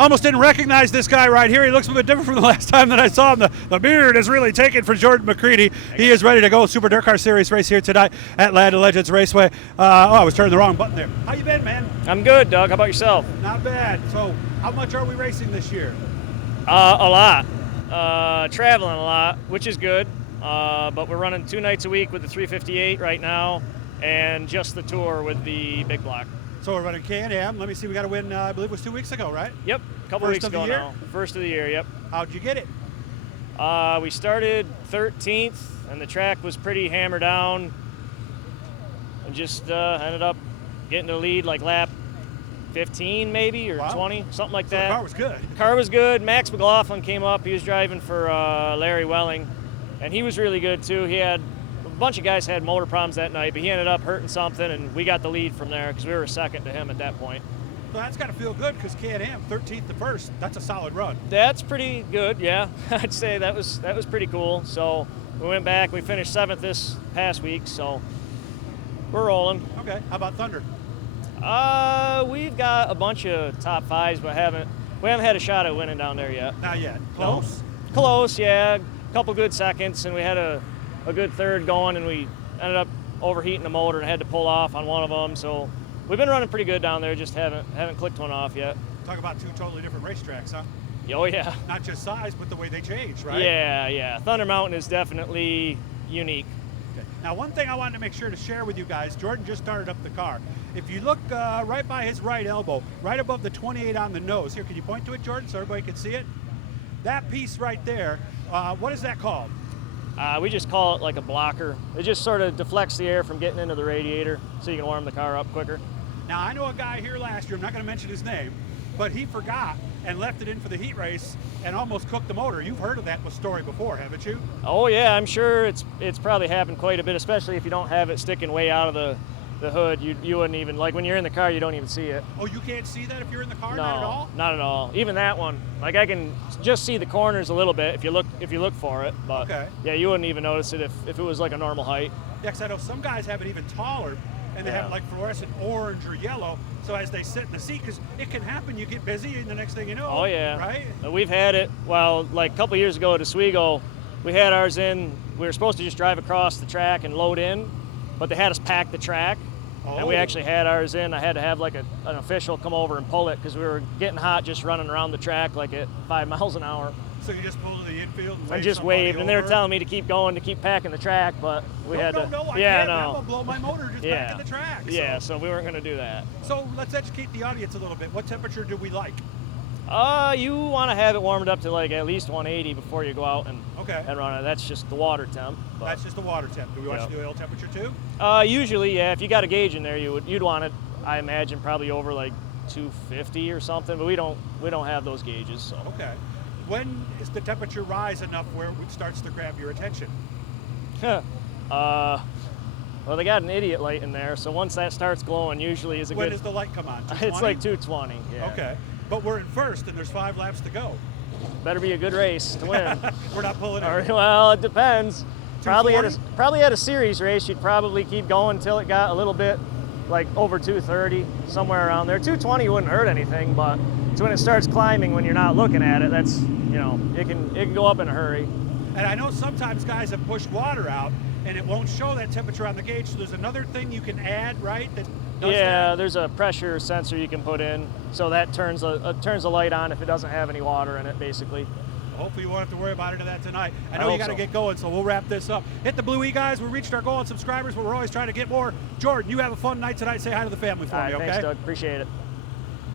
Almost didn't recognize this guy right here. He looks a bit different from the last time that I saw him. The beard is really taken for Jordan McCreadie. He is ready to go. Super Dirt Car Series race here tonight at Land of Legends Raceway. I was turning the wrong button there. How you been, man? I'm good, Doug. How about yourself? Not bad. So, how much are we racing this year? A lot. Traveling a lot, which is good. But we're running 2 nights a week with the 358 right now, and just the tour with the big block. So we're running Can-Am. Let me see. We got a win, I believe it was 2 weeks ago, right? Yep, a couple weeks ago now. First of the year, yep. How'd you get it? We started 13th, and the track was pretty hammered down, and just ended up getting the lead like lap 15 maybe, or 20, something like that. The car was good. Car was good. Max McLaughlin came up. He was driving for Larry Welling, and he was really good too. He had a bunch of guys had motor problems that night, but he ended up hurting something, and we got the lead from there because we were second to him at that point. Well, that's got to feel good because Can-Am 13th to first. That's a solid run. That's pretty good, yeah. I'd say that was pretty cool. So we went back. We finished 7th this past week, so we're rolling. Okay. How about Thunder? We've got a bunch of top 5s, but we haven't had a shot at winning down there yet. Not yet. Close? No. Close, yeah. A couple good seconds, and we had a good third going, and we ended up overheating the motor and had to pull off on one of them. So we've been running pretty good down there, just haven't clicked one off yet. Talk about 2 totally different racetracks, huh? Oh, yeah. Not just size, but the way they change, right? Yeah. Thunder Mountain is definitely unique. Okay. Now, one thing I wanted to make sure to share with you guys, Jordan just started up the car. If you look right by his right elbow, right above the 28 on the nose, here, can you point to it, Jordan, so everybody can see it? That piece right there, what is that called? We just call it like a blocker. It just sort of deflects the air from getting into the radiator so you can warm the car up quicker. Now, I know a guy here last year, I'm not going to mention his name, but he forgot and left it in for the heat race and almost cooked the motor. You've heard of that story before, haven't you? Oh, yeah, I'm sure it's probably happened quite a bit, especially if you don't have it sticking way out of the hood. You wouldn't even, like when you're in the car, you don't even see it. Oh, you can't see that if you're in the car? No, not at all? Not at all. Even that one, like I can just see the corners a little bit if you look for it, but okay. Yeah, you wouldn't even notice it if it was like a normal height. Yeah, because I know some guys have it even taller, and they have like fluorescent orange or yellow, so as they sit in the seat, because it can happen, you get busy, and the next thing you know, oh yeah, right? We've had it, well, like a couple years ago at Oswego, we had ours in, we were supposed to just drive across the track and load in, but they had us pack the track, and we actually had ours in. I had to have like an official come over and pull it because we were getting hot just running around the track like at 5 miles an hour. So you just pulled to the infield and I just waved, and they were telling me to keep going, to keep packing the track, but we had to. No, I yeah, can't. no. I'm gonna blow my motor just packing the track. So. Yeah, so we weren't gonna do that. So let's educate the audience a little bit. What temperature do we like? You want to have it warmed up to like at least 180 before you go out and run it. That's just the water temp. But, that's just the water temp. Do we watch the oil temperature too? Usually, yeah. If you got a gauge in there, you'd want it. I imagine probably over like 250 or something, but we don't have those gauges. So. Okay. When is the temperature rise enough where it starts to grab your attention? Well, they got an idiot light in there, so once that starts glowing, usually is a when good. When does the light come on? 220? It's like 220. Yeah. Okay. But we're in first, and there's 5 laps to go. Better be a good race to win. We're not pulling it. Well, it depends. Probably at a series race, you'd probably keep going until it got a little bit like over 230, somewhere around there. 220 wouldn't hurt anything, but it's when it starts climbing when you're not looking at it. That's, it can go up in a hurry. And I know sometimes guys have pushed water out, and it won't show that temperature on the gauge. So there's another thing you can add, right? That does that? There's a pressure sensor you can put in, so that turns the light on if it doesn't have any water in it, basically. Hopefully you won't have to worry about it that tonight. I know you got to get going, so we'll wrap this up. Hit the Blue E, guys. We reached our goal on subscribers, but we're always trying to get more. Jordan, you have a fun night tonight. Say hi to the family for me, okay? Thanks, Doug. Appreciate it.